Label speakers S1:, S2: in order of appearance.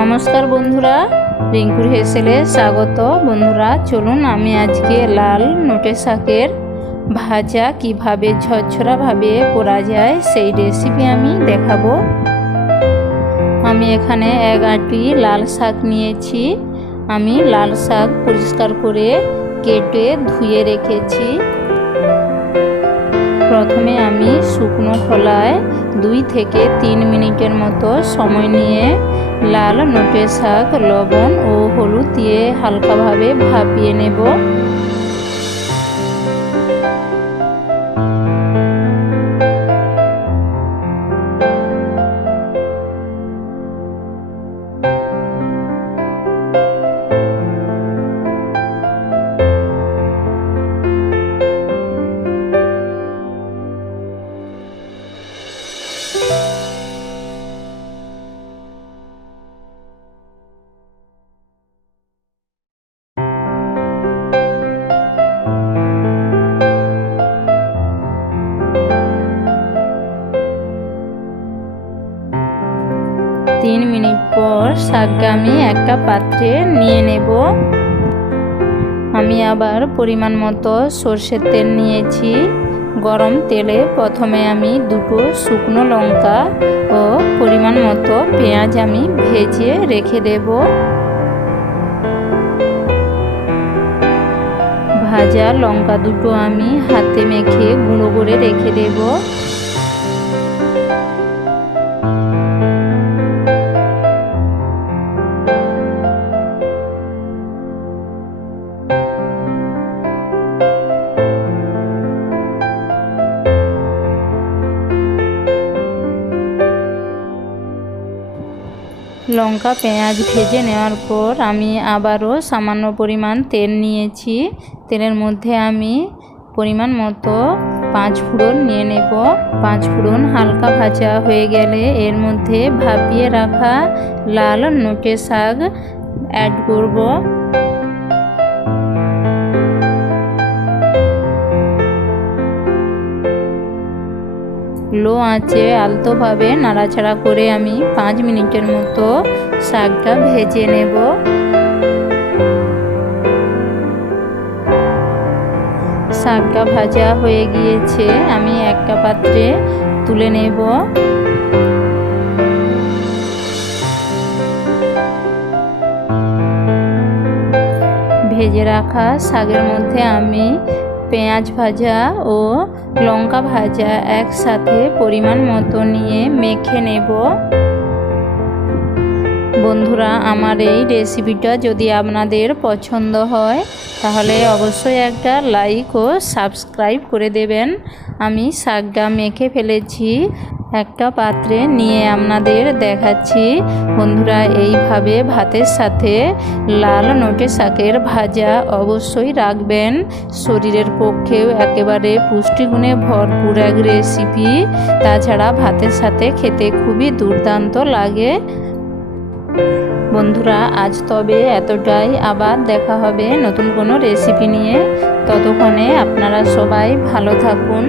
S1: নমস্কার বন্ধুরা রিঙ্কুর হেসেলে স্বাগত। বন্ধুরা, চলুন আমি আজকে লাল নোটে শাকের ভাজা কীভাবে ঝরঝরাভাবে করা যায় সেই রেসিপি আমি দেখাবো। আমি এখানে এক আটি লাল শাক নিয়েছি। আমি লাল শাক পরিষ্কার করে কেটে ধুয়ে রেখেছি। প্রথমে আমি শুকনো খোলায় দুই থেকে তিন মিনিটের মতো সময় নিয়ে লাল নোটে শাক লবণ ও হলুদ দিয়ে হালকাভাবে ভাপিয়ে নেব। তিন পর শাকটা আমি একটা পাত্রে নিয়ে নেব। আমি আবার পরিমাণ মতো সর্ষের তেল নিয়েছি। গরম তেলে প্রথমে আমি দুটো শুকনো লঙ্কা ও পরিমাণ মতো পেঁয়াজ আমি ভেজে রেখে দেব। ভাজা লঙ্কা দুটো আমি হাতে মেখে গুঁড়ো করে রেখে দেবো। লঙ্কা পেঁয়াজ ভেজে নেওয়ার পর আমি আবারও সামান্য পরিমাণ তেল নিয়েছি। তেলের মধ্যে আমি পরিমাণ মতো পাঁচ ফোড়ন নিয়ে নেব। পাঁচ ফোড়ন হালকা ভাজা হয়ে গেলে এর মধ্যে ভাপিয়ে রাখা লাল নোটে শাক অ্যাড করব। লো আঁচে আলতোভাবে নাড়াচাড়া করে আমি পাঁচ মিনিটের মতো শাকটা ভেজে নেব। শাকটা ভাজা হয়ে গিয়েছে, আমি একটা পাত্রে তুলে নেব। ভেজে রাখা শাকের মধ্যে আমি পেঁয়াজ ভাজা ও লঙ্কা ভাজা একসাথে পরিমাণ মতো নিয়ে মেখে নেব। বন্ধুরা, আমার এই রেসিপিটা যদি আপনাদের পছন্দ হয়, তাহলে অবশ্যই একটা লাইক ও সাবস্ক্রাইব করে দেবেন। আমি শাকটা মেখে ফেলেছি। একটা পাত্রে নিয়ে আপনাদের দেখাচ্ছি। বন্ধুরা, এইভাবে ভাতের সাথে লাল নোটে শাকের ভাজা অবশ্যই রাখবেন। শরীরের পক্ষেও একেবারে পুষ্টিগুণে ভরপুর এক রেসিপি তাছাড়া ভাতের সাথে খেতে খুবই দুর্দান্ত লাগে। বন্ধুরা, আজ তবে এতটাই। আবার দেখা হবে নতুন কোনো রেসিপি নিয়ে। ততক্ষণে আপনারা সবাই ভালো থাকুন।